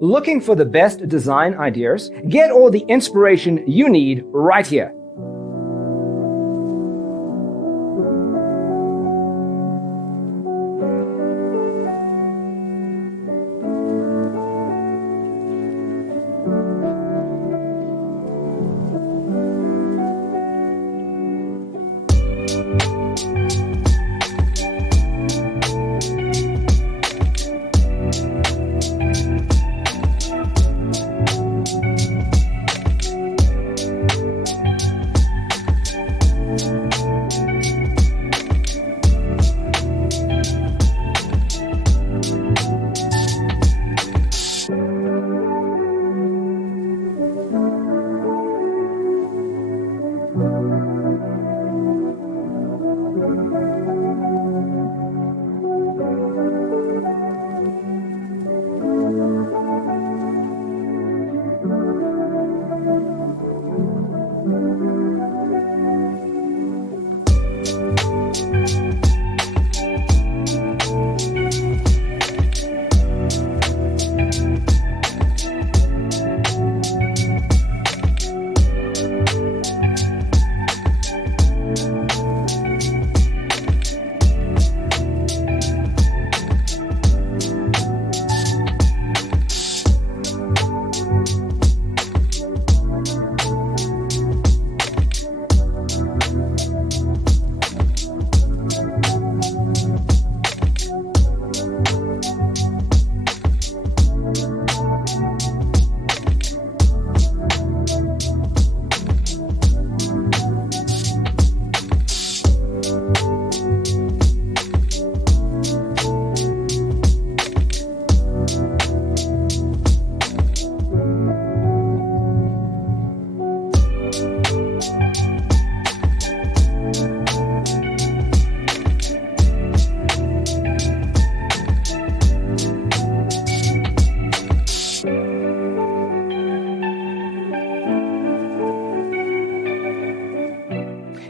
Looking for the best design ideas? Get all the inspiration you need right here.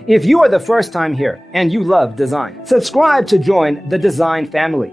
If you are the first time here and you love design, subscribe to join the design family.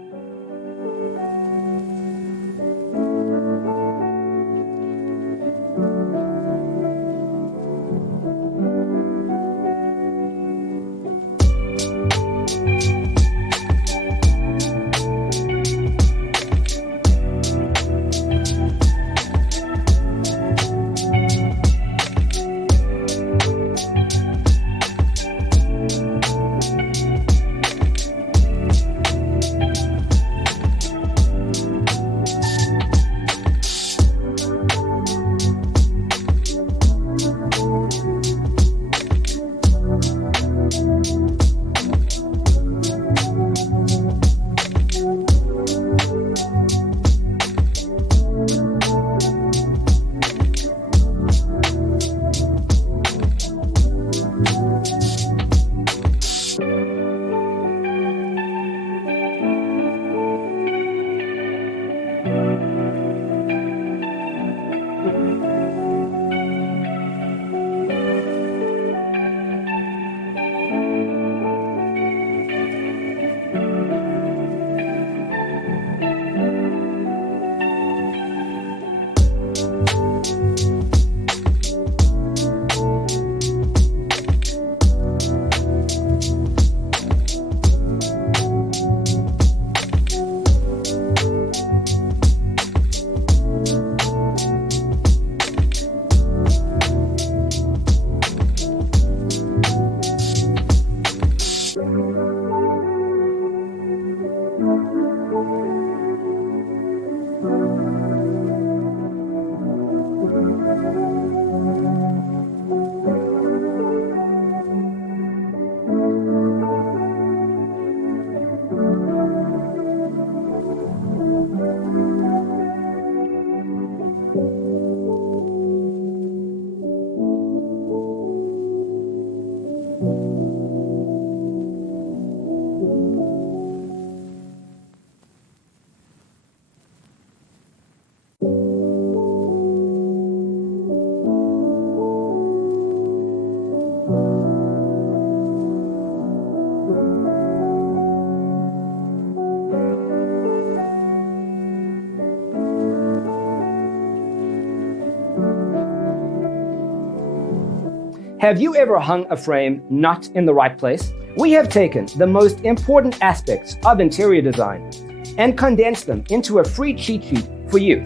Have you ever hung a frame not in the right place? We have taken the most important aspects of interior design and condensed them into a free cheat sheet for you.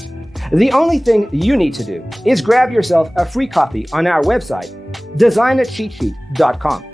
The only thing you need to do is grab yourself a free copy on our website, designercheatsheet.com.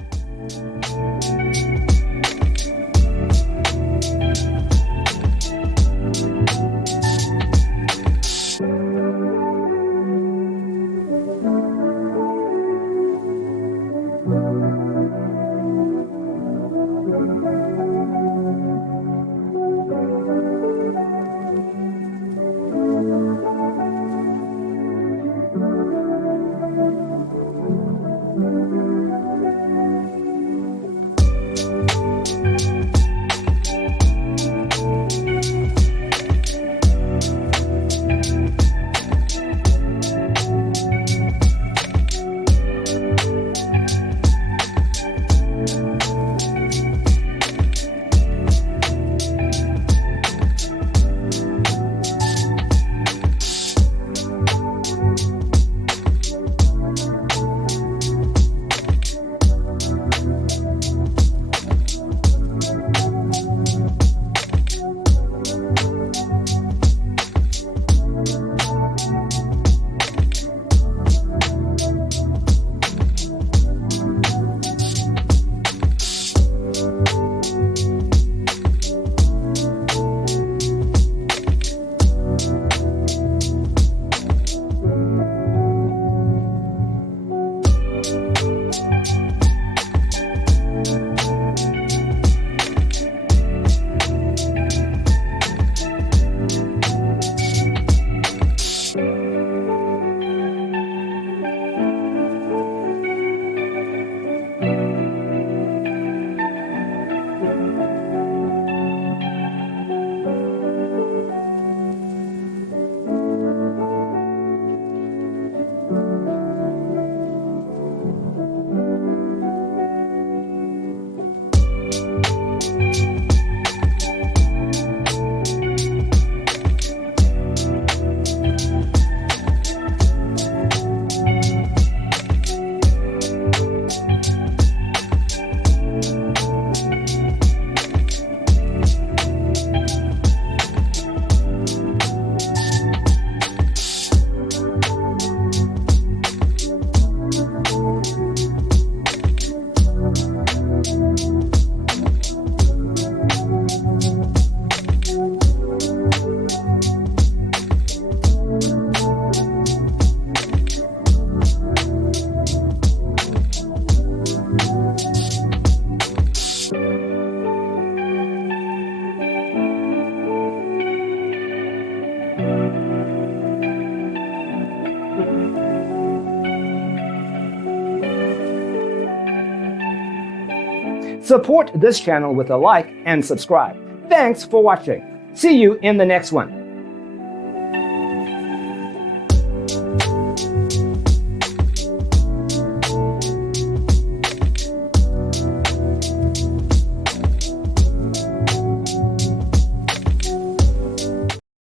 Support this channel with a like and subscribe. Thanks for watching. See you in the next one.